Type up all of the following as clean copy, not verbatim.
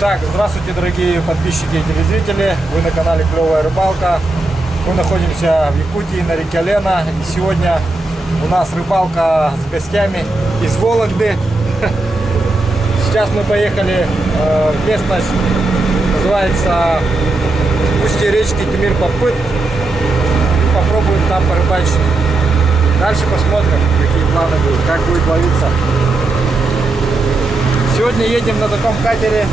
Итак, здравствуйте, дорогие подписчики и телезрители. Вы на канале Клевая Рыбалка. Мы находимся в Якутии на реке Лена. И сегодня у нас рыбалка с гостями из Вологды. Сейчас мы поехали в местность, называется устье речки Тимир-Попыт. Попробуем там порыбачить. Дальше посмотрим, какие планы будут, как будет ловиться. Сегодня едем на таком катере.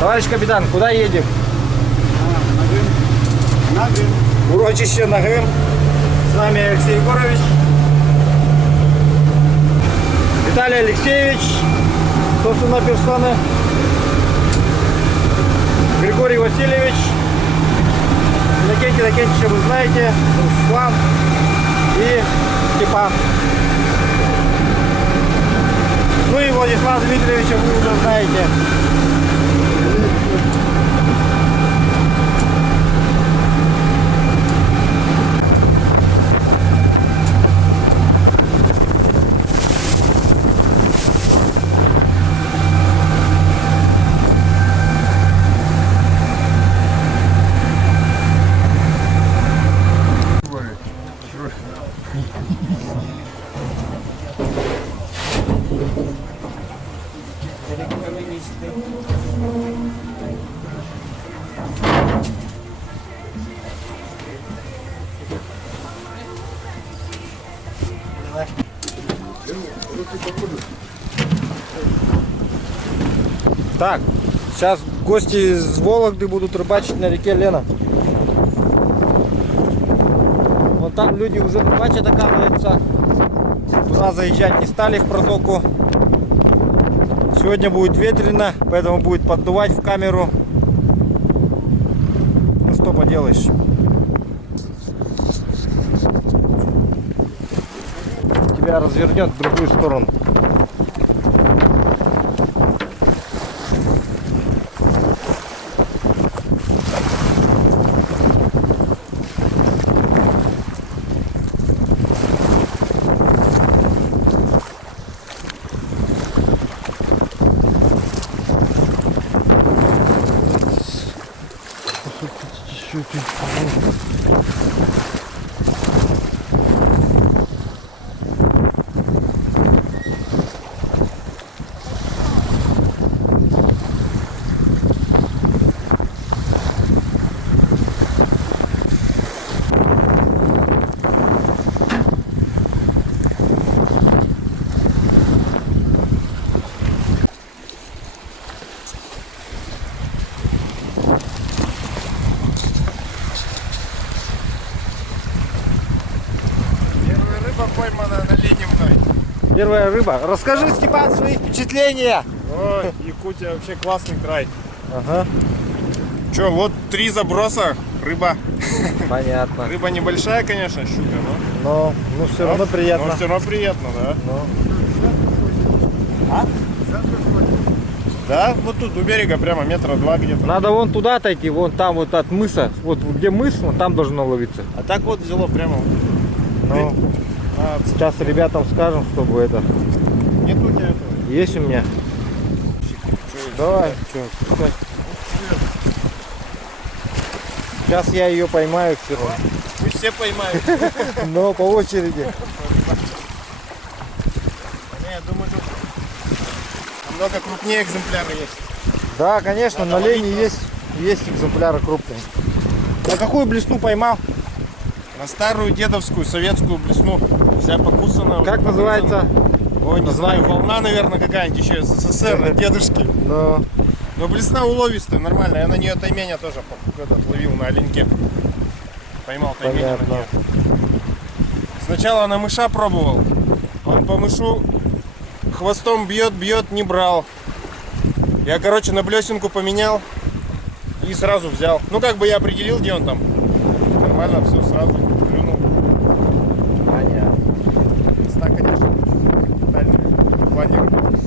Товарищ капитан, куда едем? Нагым. Урочище Нагым. С нами Алексей Егорович, Виталий Алексеевич, собственно персоны, Григорий Васильевич, Иннокентий Иннокентьевича вы знаете, Руслан и Степан. Ну и Владислава Дмитриевича вы уже знаете. Так, сейчас гости из Вологды будут рыбачить на реке Лена. Вон там люди уже рыбачат, оказывается. Туда заезжать не стали в протоку. Сегодня будет ветрено, поэтому будет поддувать в камеру. Ну что поделаешь. Тебя развернет в другую сторону. Поймана на линии мной. Первая рыба. Расскажи, Степан, свои впечатления. О, Якутия вообще классный край. Ага. Че, вот 3 заброса, рыба. Понятно. Рыба небольшая, конечно, щука, Но все равно приятно. Но все равно приятно, да. А? Да, вот тут у берега прямо метра 2 где-то. Надо вон туда отойти, вон там вот от мыса. Вот где мыс, вон там должно ловиться. А так вот взяло прямо. Ну, сейчас ребятам скажем, чтобы это. Нет у тебя этого? Есть у меня. Давай, что, пускай. Сейчас я ее поймаю все равно. Пусть все поймают. Но по очереди. Я думаю, тут намного крупнее экземпляры есть. Да, конечно, на Лене есть экземпляры крупные. На какую блесну поймал? На старую дедовскую советскую блесну. Вся покусана. Как называется? Ой, не знаю, волна, наверное, какая-нибудь еще СССР от дедушки. Но Но блесна уловистая, нормально. Я на нее тайменя тоже ловил на оленьке. Поймал тайменя на нее. Сначала на мыша пробовал. Он по мышу хвостом бьет, не брал. Я, короче, на блесенку поменял и сразу взял. Ну, как бы я определил, где он там. Нормально, все, сразу клюнул. понятно. Места, конечно, дальние, планирую.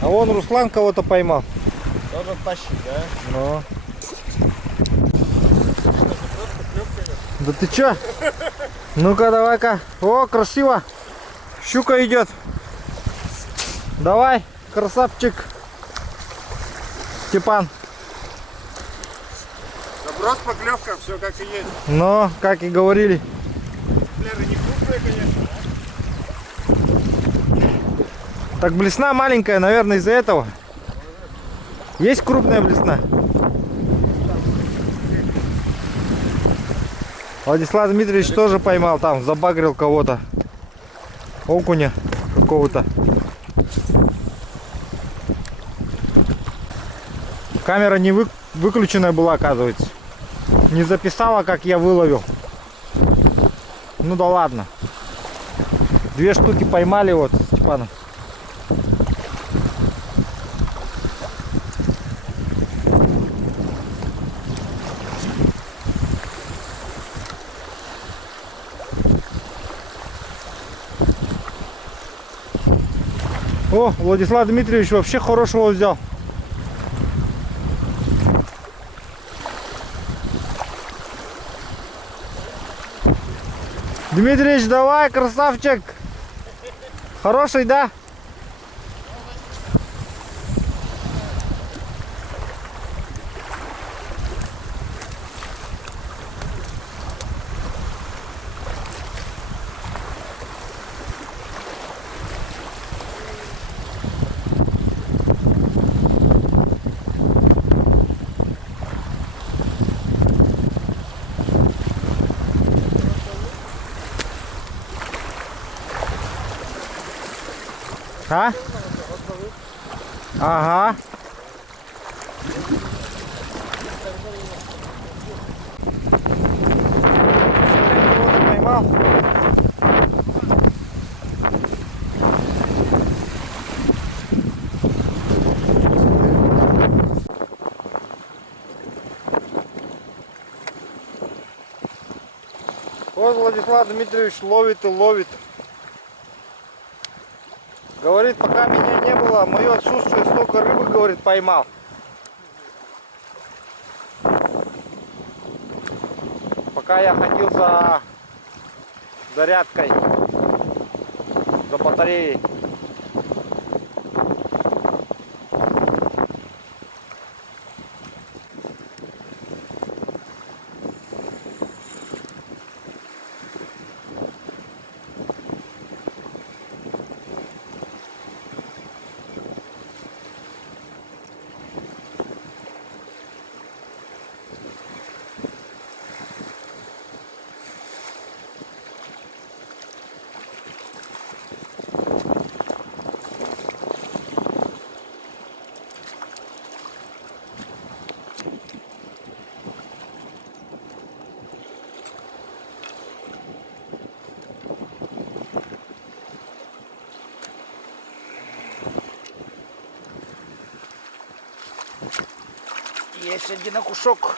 А вон Руслан кого-то поймал. Тоже тащит, да? Но. Да ты чё? Ну-ка, давай-ка. О, красиво. Щука идет. Давай, красавчик. Степан. Заброс, поклевка, все как и есть. Но, как и говорили. Флеры не крупные, конечно. Так блесна маленькая, наверное, из-за этого. Есть крупная блесна? Владислав Дмитриевич тоже поймал там, забагрил кого-то. Окуня какого-то. Камера не выключенная была, оказывается. Не записала, как я выловил. Ну да ладно. 2 штуки поймали вот с Степаном. О, Владислав Дмитриевич вообще хорошего взял. Дмитриевич, давай, красавчик. Хороший, да? А? Ага. Кого-то поймал. Вот Владислав Дмитриевич ловит и ловит. Говорит, пока меня не было, мое отсутствие столько рыбы, говорит, поймал. Пока я ходил за зарядкой, за батареей. Есть один окушок.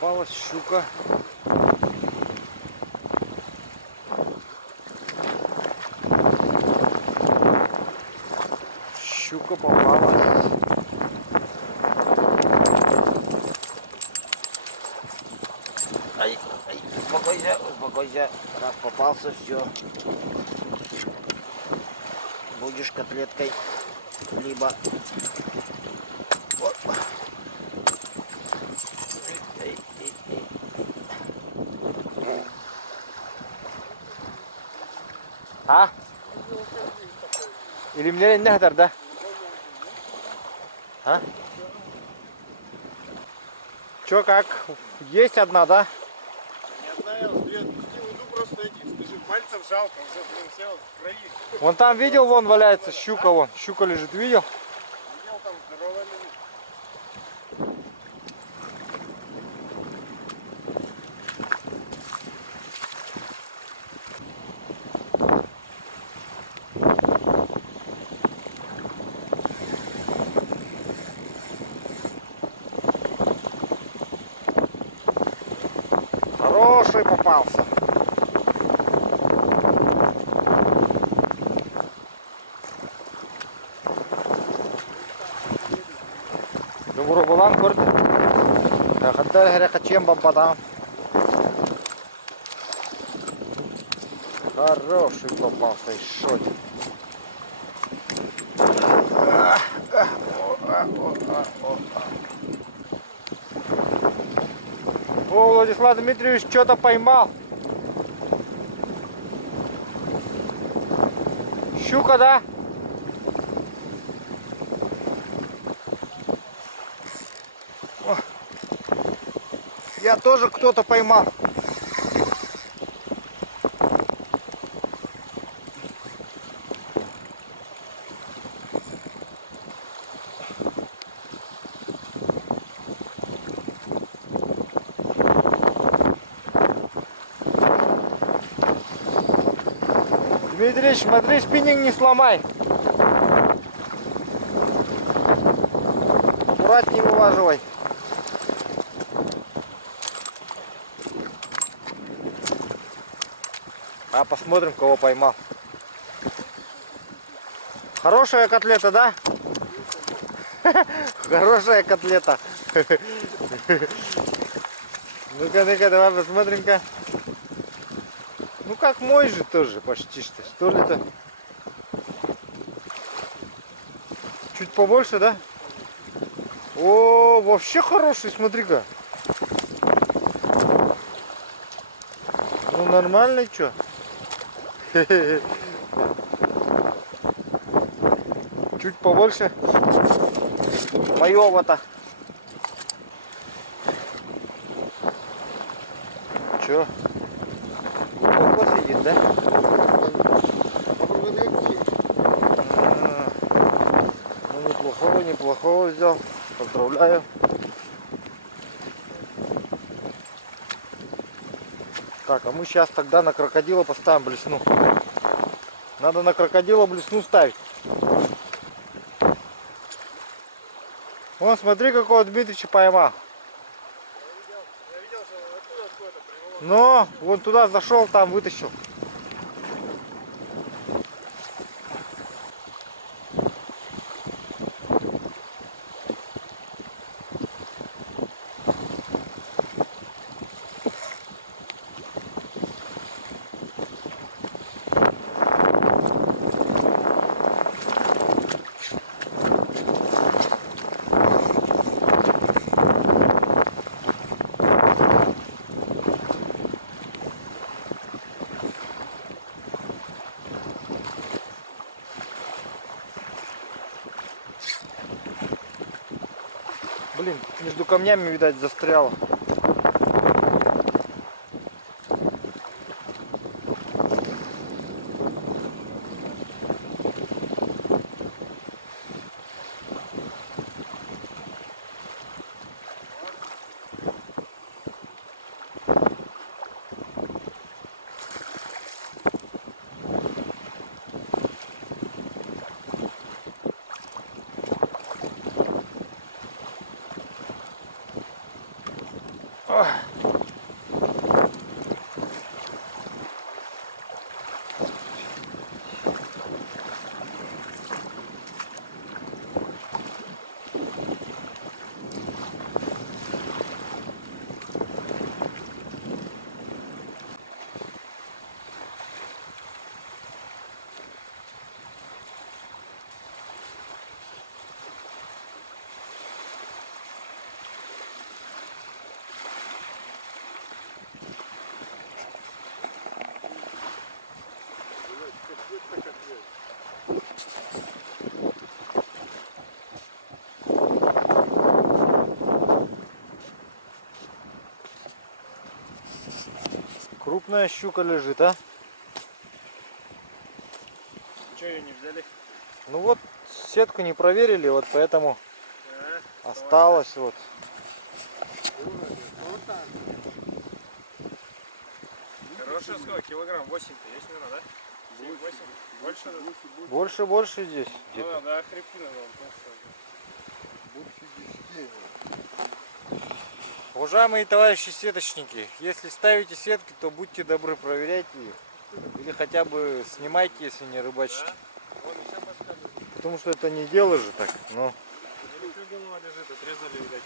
Попалась щука. Щука попалась. Ай, ай, успокойся, успокойся. Раз попался, все. Будешь котлеткой, либо... Вот. Эй, эй, эй. А? Или мне не надо, да? А? Чё, как? Есть одна, да? Не одна, я две отпустил, иду просто эти, скажи, пальцев жалко, уже, блин, все в крови. Вон там видел, вон валяется щука, вон. Щука лежит, видел? Видел, там здоровая лежит. Хороший попался. Думаю, балан курт. Хатар херекачем бабадам. Хороший попался и шотик. О, Владислав Дмитриевич что-то поймал. Щука, да? О, я тоже кто-то поймал. Дмитрич, смотри, спиннинг не сломай. Аккуратнее вылаживай. А посмотрим, кого поймал. Хорошая котлета, да? Хорошая котлета. Ну-ка, давай посмотрим-ка. Ну как мой же тоже почти что ли-то. Чуть побольше, да? О, вообще хороший, смотри-ка. Ну нормально, чё? Чуть побольше моего-то. Чё? Глубоко сидит, да? Ну неплохого взял. Поздравляю. Так, а мы сейчас тогда на крокодила поставим блесну. Надо на крокодила блесну ставить. Вон, смотри, какого Дмитрича поймал. Я видел, что он оттуда откуда-то привело. Но, вон туда зашел, там вытащил. Блин, между камнями, видать, застряло. Крупная щука лежит, а? Че ее не взяли? Ну вот, сетку не проверили, вот поэтому осталось вот. Хорошая сколько? Килограмм 8-то есть, наверное, да? 7-8? Больше? Больше здесь. Ну да, хребтина, да, он просто. Уважаемые товарищи сеточники, если ставите сетки, то будьте добры, проверяйте их. Или хотя бы снимайте, если не рыбачите. Потому что это не дело же так. Но... Голова лежит, отрезали, видать.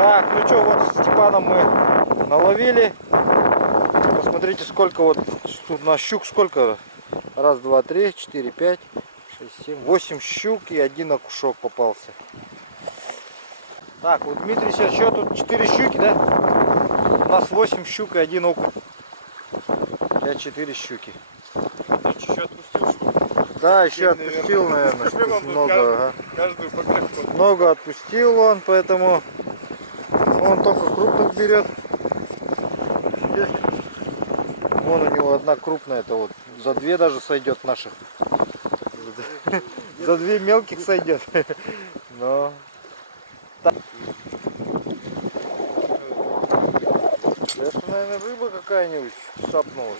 Так, ну что, вот с Степаном мы наловили. Посмотрите, сколько вот тут на щук, сколько? Раз, два, три, 4, 5, 6, 7, 8 щук и один окушок попался. Так, вот Дмитрий сейчас что тут? 4 щуки, да? У нас 8 щук и один окунь. Я 4 щуки. Еще отпустил, что ли? Да, еще отпустил, наверное, штук много. Ага. Каждую поклевку. Много отпустил он, поэтому он только крупных берет. Вон у него одна крупная, это вот за 2 даже сойдет наших. За 2 мелких сойдет. Но это, наверное, рыба какая-нибудь сапнулась.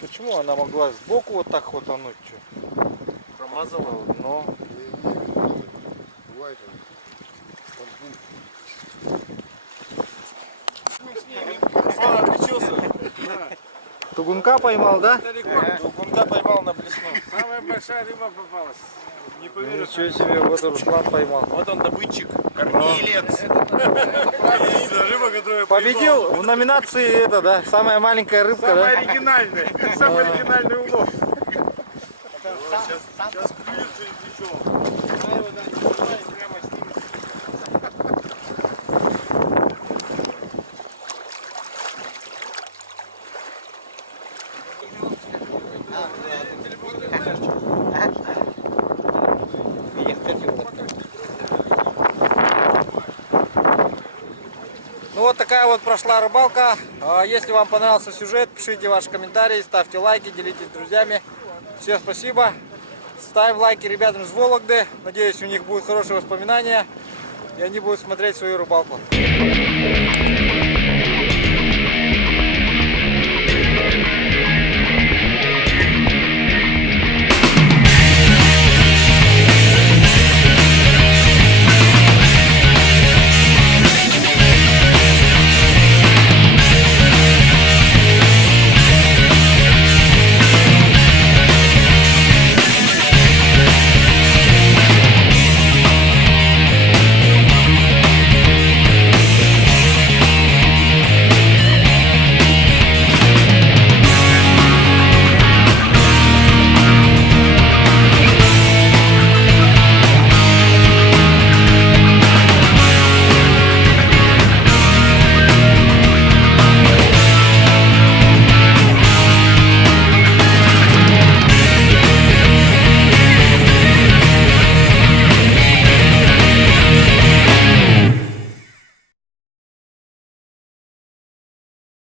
Почему она могла сбоку вот так хватануть? Промазала. Но Руслан отличился. тугунка поймал, да? Тугунка поймал на блесну. Самая большая рыба попалась. Не поверишь. Ничего себе, вот Руслан поймал. Вот он добытчик. Кормилец. Рыба, которая Победил в номинации это, да? Самая маленькая рыбка, Самая да? оригинальная. Самый оригинальный улов. Сейчас клюется и причем. Ну вот такая вот прошла рыбалка. Если вам понравился сюжет, пишите ваши комментарии, ставьте лайки, делитесь с друзьями. Всем спасибо. Ставим лайки ребятам из Вологды. Надеюсь, у них будут хорошие воспоминания. И они будут смотреть свою рыбалку.